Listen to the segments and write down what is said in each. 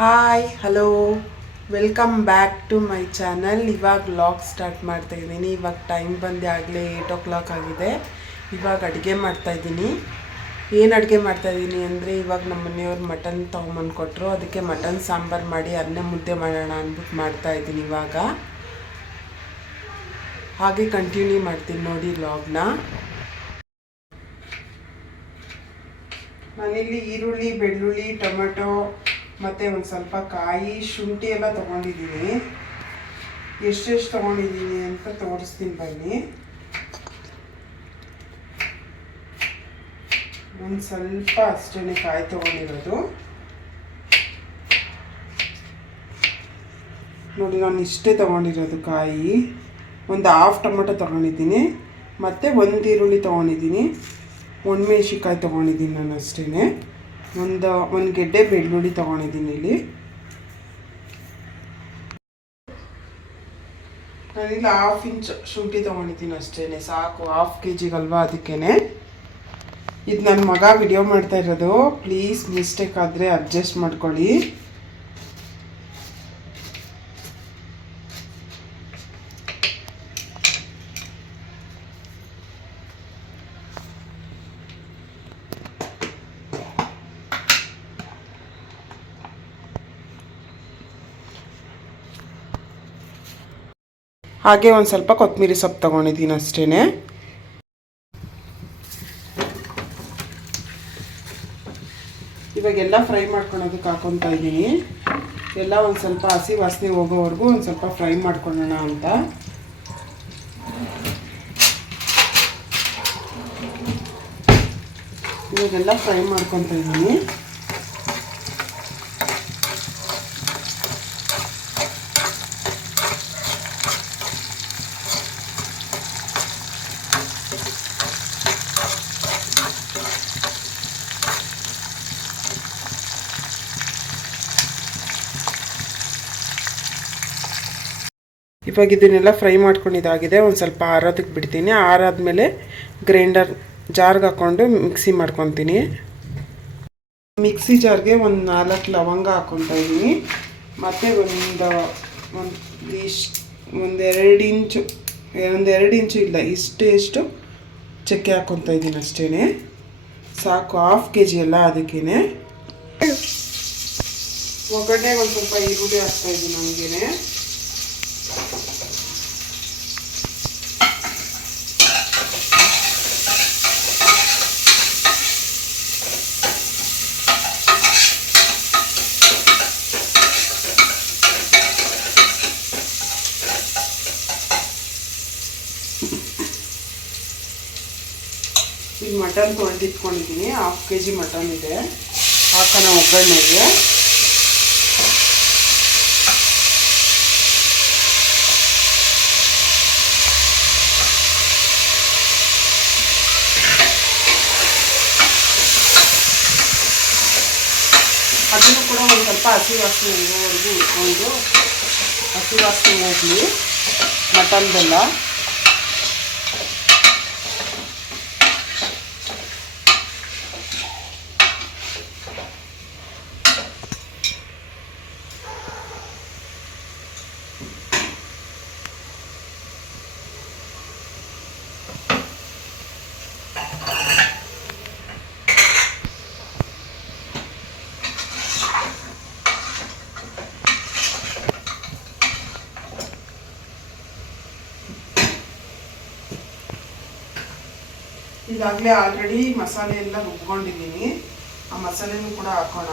Hi hello welcome back to my channel. ಇವಾಗ vlog start ಮಾಡ್ತಾಯಿದ್ದೀನಿ. ಇವಾಗ ಟೈಮ್ ಬಂದು ಆಗಲೇ 8 o'clock ಆಗಿದೆ. ಇವಾಗ ಅಡುಗೆ ಮಾಡ್ತಾಯಿದ್ದೀನಿ. ಏನು ಅಡುಗೆ ಮಾಡ್ತಾಯಿದ್ದೀನಿ ಅಂದರೆ ಇವಾಗ ನಮ್ಮ ಮನೆಯವ್ರು ಮಟನ್ ತೊಗೊಂಬಂದು ಕೊಟ್ಟರು. ಅದಕ್ಕೆ ಮಟನ್ ಸಾಂಬಾರು ಮಾಡಿ ಅನ್ನ ಮುದ್ದೆ ಮಾಡೋಣ ಅಂದ್ಬಿಟ್ಟು ಮಾಡ್ತಾಯಿದ್ದೀನಿ ಇವಾಗ. ಹಾಗೆ ಕಂಟಿನ್ಯೂ ಮಾಡ್ತೀನಿ ನೋಡಿ ವ್ಲಾಗ್ನ. ನಾನಿಲ್ಲಿ ಈರುಳ್ಳಿ, ಬೆಳ್ಳುಳ್ಳಿ, ಟೊಮೆಟೊ ಮತ್ತು ಒಂದು ಸ್ವಲ್ಪ ಕಾಯಿ, ಶುಂಠಿ ಎಲ್ಲ ತೊಗೊಂಡಿದ್ದೀನಿ. ಎಷ್ಟೆಷ್ಟು ತೊಗೊಂಡಿದ್ದೀನಿ ಅಂತ ತೋರಿಸ್ತೀನಿ ಬನ್ನಿ. ಒಂದು ಸ್ವಲ್ಪ ಅಷ್ಟೇ ಕಾಯಿ ತೊಗೊಂಡಿರೋದು ನೋಡಿ. ನಾನು ಇಷ್ಟೇ ತೊಗೊಂಡಿರೋದು ಕಾಯಿ. ಒಂದು ಹಾಫ್ ಟೊಮೆಟೊ ತೊಗೊಂಡಿದ್ದೀನಿ ಮತ್ತು ಒಂದು ಈರುಳ್ಳಿ ತೊಗೊಂಡಿದ್ದೀನಿ. ಒಣಮೆಣ್ಸಿನ್ಕಾಯಿ ತೊಗೊಂಡಿದ್ದೀನಿ ನಾನು ಅಷ್ಟೇ. ಒಂದು ಗೆಡ್ಡೆ ಬೆಳ್ಳುಳ್ಳಿ ತೊಗೊಂಡಿದ್ದೀನಿ. ಇಲ್ಲಿ ನಾನಿಲ್ಲಿ 1/2 ಇಂಚ್ ಶುಂಠಿ ತೊಗೊಂಡಿದ್ದೀನಿ ಅಷ್ಟೇ, ಸಾಕು. 1/2 kg ಅದಕ್ಕೇ. ಇದು ನನ್ನ ಮಗ ವಿಡಿಯೋ ಮಾಡ್ತಾ ಇರೋದು. ಪ್ಲೀಸ್ ಮಿಸ್ಟೇಕ್ ಆದರೆ ಅಡ್ಜಸ್ಟ್ ಮಾಡ್ಕೊಳ್ಳಿ. ಹಾಗೆ ಒಂದು ಸ್ವಲ್ಪ ಕೊತ್ತಂಬರಿ ಸೊಪ್ಪು ತೊಗೊಂಡಿದ್ದೀನಿ ಅಷ್ಟೇ. ಇವಾಗೆಲ್ಲ ಫ್ರೈ ಮಾಡ್ಕೊಳೋದಕ್ಕೆ ಹಾಕ್ಕೊತಾ ಇದ್ದೀನಿ. ಎಲ್ಲ ಒಂದು ಸ್ವಲ್ಪ ಹಸಿ ವಾಸನೆ ಹೋಗೋವರೆಗೂ ಒಂದು ಸ್ವಲ್ಪ ಫ್ರೈ ಮಾಡ್ಕೊಳ್ಳೋಣ ಅಂತ. ಇವಾಗೆಲ್ಲ ಫ್ರೈ ಮಾಡ್ಕೊತಾ ಇದ್ದೀನಿ. ಇವಾಗ ಇದನ್ನೆಲ್ಲ ಫ್ರೈ ಮಾಡ್ಕೊಂಡಿದ್ದಾಗಿದೆ. ಒಂದು ಸ್ವಲ್ಪ ಆರೋದಕ್ಕೆ ಬಿಡ್ತೀನಿ. ಆರಾದಮೇಲೆ ಗ್ರೈಂಡರ್ ಜಾರ್ಗೆ ಹಾಕ್ಕೊಂಡು ಮಿಕ್ಸಿ ಮಾಡ್ಕೊತೀನಿ. ಮಿಕ್ಸಿ ಜಾರ್ಗೆ ಒಂದು 4 ಲವಂಗ ಹಾಕ್ಕೊತಾ ಇದ್ದೀನಿ. ಮತ್ತು ಒಂದೆರಡು ಇಂಚು ಇಲ್ಲ, ಎಷ್ಟು ಚಕ್ಕೆ ಹಾಕ್ಕೊತಾ ಇದ್ದೀನಿ ಅಷ್ಟೇ, ಸಾಕು. 1/2 kg ಎಲ್ಲ ಅದಕ್ಕೇ. ಒಗ್ಗರಣೆಗೆ ಒಂದು ಸ್ವಲ್ಪ ಈರುಳ್ಳಿ ಹಾಕ್ತಾಯಿದ್ದೀನಿ ನಮಗೇನೆ. ಈಗ ಮಟನ್ ತೊಳೆದಿಟ್ಕೊಂಡಿದ್ದೀನಿ. 1/2 kg ಮಟನ್ ಇದೆ. ಹಾಕೋಣ ಒಗ್ಗರಣೆಗೆ. ಅದನ್ನು ಕೂಡ ಒಂದು ಸ್ವಲ್ಪ ಹಸಿ ವಾಸನೆ ಹೋಗೋವರೆಗೂ ಇಟ್ಕೊಂಡು, ಹಸಿ ವಾಸನೆ ಹೋಗಲಿ ಮಟನ್ದೆಲ್ಲ. ಈಗಾಗಲೇ ಆಲ್ರೆಡಿ ಮಸಾಲೆ ಎಲ್ಲ ರುಬ್ಕೊಂಡಿದ್ದೀನಿ. ಆ ಮಸಾಲೆನೂ ಕೂಡ ಹಾಕೋಣ.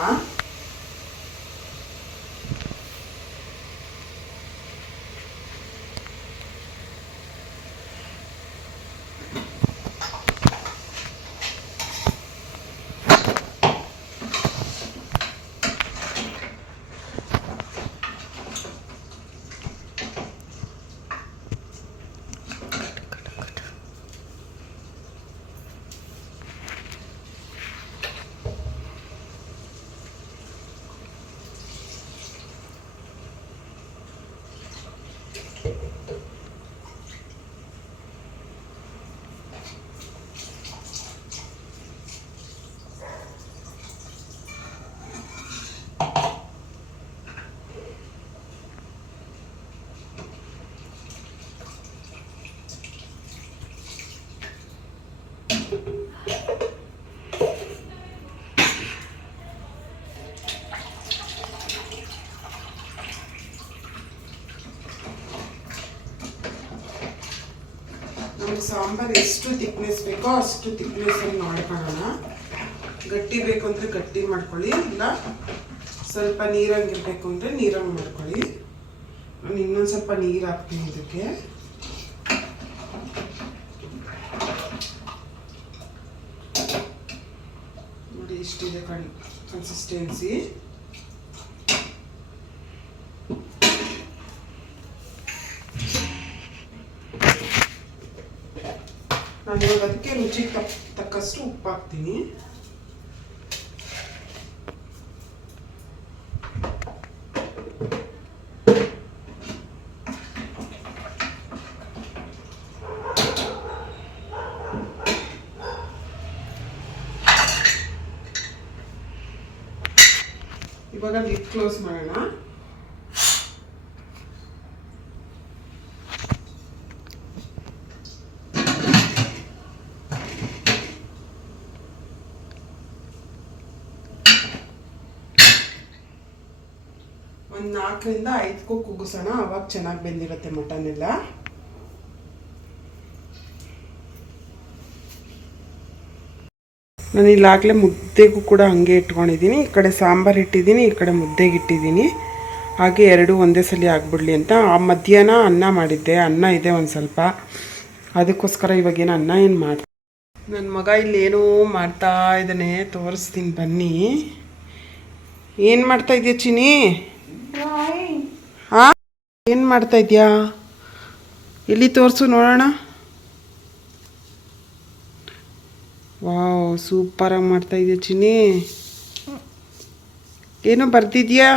ನಮಗೆ ಸಾಂಬಾರು ಎಷ್ಟು ತಿಕ್ನೆಸ್ ಬೇಕೋ ಅಷ್ಟು ತಿಕ್ನೆಸ್ಸಲ್ಲಿ ಮಾಡ್ಕೊಳ್ಳೋಣ. ಗಟ್ಟಿ ಬೇಕು ಅಂದರೆ ಗಟ್ಟಿ ಮಾಡ್ಕೊಳ್ಳಿ, ಇಲ್ಲ ಸ್ವಲ್ಪ ನೀರಂಗಿರಬೇಕು ಅಂದರೆ ನೀರಂಗೆ ಮಾಡ್ಕೊಳ್ಳಿ. ನಾನು ಇನ್ನೊಂದು ಸ್ವಲ್ಪ ನೀರು ಹಾಕ್ತೀನಿ ಇದಕ್ಕೆ. ನೋಡಿ ಇಷ್ಟಿದೆ ಕನ್ಸಿಸ್ಟೆನ್ಸಿ. ನಾನು ಇವಾಗ ಅದಕ್ಕೆ ರುಚಿಗೆ ತಕ್ಕಷ್ಟು ಉಪ್ಪು ಹಾಕ್ತೀನಿ. ಇವಾಗ ಲಿಡ್ ಕ್ಲೋಸ್ ಮಾಡೋಣ. ಒಂದು 4ರಿಂದ 5 ಕುಗ್ಗಿಸೋಣ, ಅವಾಗ ಚೆನ್ನಾಗಿ ಬೆಂದಿರುತ್ತೆ ಮಟನ್ ಎಲ್ಲ. ನಾನು ಇಲ್ಲಾಗಲೇ ಮುದ್ದೆಗೂ ಕೂಡ ಹಾಗೆ ಇಟ್ಕೊಂಡಿದ್ದೀನಿ. ಈ ಕಡೆ ಸಾಂಬಾರು ಇಟ್ಟಿದ್ದೀನಿ, ಈ ಕಡೆ ಮುದ್ದೆಗೆ ಇಟ್ಟಿದ್ದೀನಿ. ಹಾಗೆ ಎರಡೂ ಒಂದೇ ಸಲ ಆಗಿಬಿಡ್ಲಿ ಅಂತ. ಆ ಮಧ್ಯಾಹ್ನ ಅನ್ನ ಮಾಡಿದ್ದೆ, ಅನ್ನ ಇದೆ ಒಂದು ಸ್ವಲ್ಪ, ಅದಕ್ಕೋಸ್ಕರ ಇವಾಗೇನು ಅನ್ನ ಏನು ಮಾಡ್ತೀನಿ. ನನ್ನ ಮಗ ಇಲ್ಲಿ ಏನೋ ಮಾಡ್ತಾ ಇದ್ದಾನೆ, ತೋರಿಸ್ತೀನಿ ಬನ್ನಿ. ಏನು ಮಾಡ್ತಾ ಇದೆಯಾ ಚಿನಿ? ಹಾಂ, ಏನು ಮಾಡ್ತಾ ಇದೆಯಾ? ಎಲ್ಲಿ ತೋರಿಸು ನೋಡೋಣ. ವಾವ್, ಸೂಪರಾಗಿ ಮಾಡ್ತಾ ಇದೆಯಾ ಚಿನಿ. ಏನೋ ಬರ್ತಿದ್ಯಾ?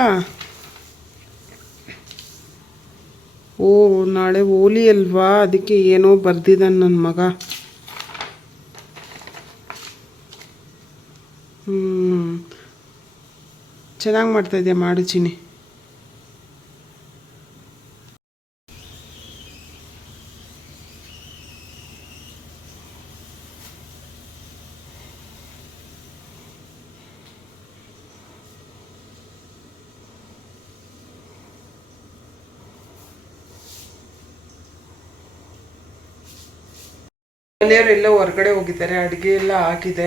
ಓ, ನಾಳೆ ಹೋಲಿ ಅಲ್ವಾ, ಅದಕ್ಕೆ ಏನೋ ಬರ್ದಿದ್ದಾನೆ ನನ್ನ ಮಗ. ಚೆನ್ನಾಗಿ ಮಾಡ್ತಾ ಇದೆಯಾ, ಮಾಡು ಚಿನಿ. ಮನೆಯವರೆಲ್ಲ ಹೊರಗಡೆ ಹೋಗಿದ್ದಾರೆ, ಅಡುಗೆ ಎಲ್ಲ ಆಗಿದೆ,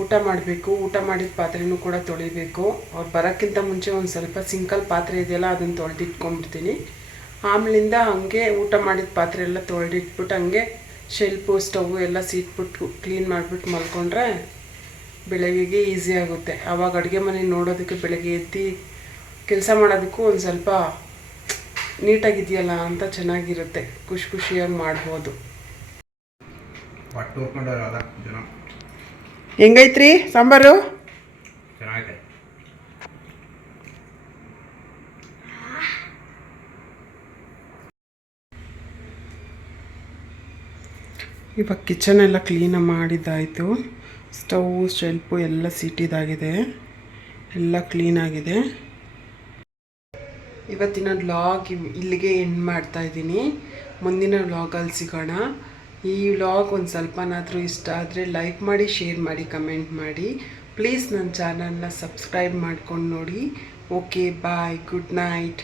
ಊಟ ಮಾಡಬೇಕು. ಊಟ ಮಾಡಿದ ಪಾತ್ರೆನೂ ಕೂಡ ತೊಳಿಬೇಕು. ಅವ್ರು ಬರೋಕ್ಕಿಂತ ಮುಂಚೆ ಒಂದು ಸ್ವಲ್ಪ ಸಿಂಕಲ್ ಪಾತ್ರೆ ಇದೆಯಲ್ಲ ಅದನ್ನು ತೊಳೆದಿಟ್ಕೊಂಡ್ಬಿಡ್ತೀನಿ. ಆಮೇಲಿಂದ ಹಾಗೆ ಊಟ ಮಾಡಿದ ಪಾತ್ರೆ ಎಲ್ಲ ತೊಳೆದಿಟ್ಬಿಟ್ಟು ಹಂಗೆ ಶೆಲ್ಪು ಸ್ಟವ್ ಎಲ್ಲ ಸೀಟ್ಬಿಟ್ಟು ಕ್ಲೀನ್ ಮಾಡಿಬಿಟ್ಟು ಮಲ್ಕೊಂಡ್ರೆ ಬೆಳಗ್ಗೆಗೆ ಈಸಿ ಆಗುತ್ತೆ. ಆವಾಗ ಅಡುಗೆ ಮನೆ ನೋಡೋದಕ್ಕೆ ಬೆಳಗ್ಗೆ ಎದ್ದು ಕೆಲಸ ಮಾಡೋದಕ್ಕೂ ಒಂದು ಸ್ವಲ್ಪ ನೀಟಾಗಿದೆಯಲ್ಲ ಅಂತ ಚೆನ್ನಾಗಿರುತ್ತೆ, ಖುಷಿಯಾಗಿ ಮಾಡ್ಬೋದು. ಹೆಂಗೈತ್ರಿ ಸಾಂಬಾರು? ಚೆನ್ನಾಗಿದೆ. ಇವಾಗ ಕಿಚನ್ ಎಲ್ಲ ಕ್ಲೀನಾಗಿ ಮಾಡಿದ್ದಾಯಿತು. ಸ್ಟವ್ ಶೆಲ್ಪು ಎಲ್ಲ ಸಿಟ್ಟಿದಾಗಿದೆ, ಎಲ್ಲ ಕ್ಲೀನಾಗಿದೆ. ಇವತ್ತಿನ ವ್ಲಾಗ್ ಇಲ್ಲಿಗೆ ಎಂಡ್ ಮಾಡ್ತಾಯಿದ್ದೀನಿ. ಮುಂದಿನ ವ್ಲಾಗಲ್ಲಿ ಸಿಗೋಣ. ಈ ವ್ಲಾಗ್ ಒಂದು ಸ್ವಲ್ಪನಾದರೂ ಇಷ್ಟ ಆದರೆ ಲೈಕ್ ಮಾಡಿ, ಶೇರ್ ಮಾಡಿ, ಕಮೆಂಟ್ ಮಾಡಿ. ಪ್ಲೀಸ್ ನನ್ನ ಚಾನಲ್ನ ಸಬ್ಸ್ಕ್ರೈಬ್ ಮಾಡ್ಕೊಂಡು ನೋಡಿ. ಓಕೆ, ಬಾಯ್, ಗುಡ್ ನೈಟ್.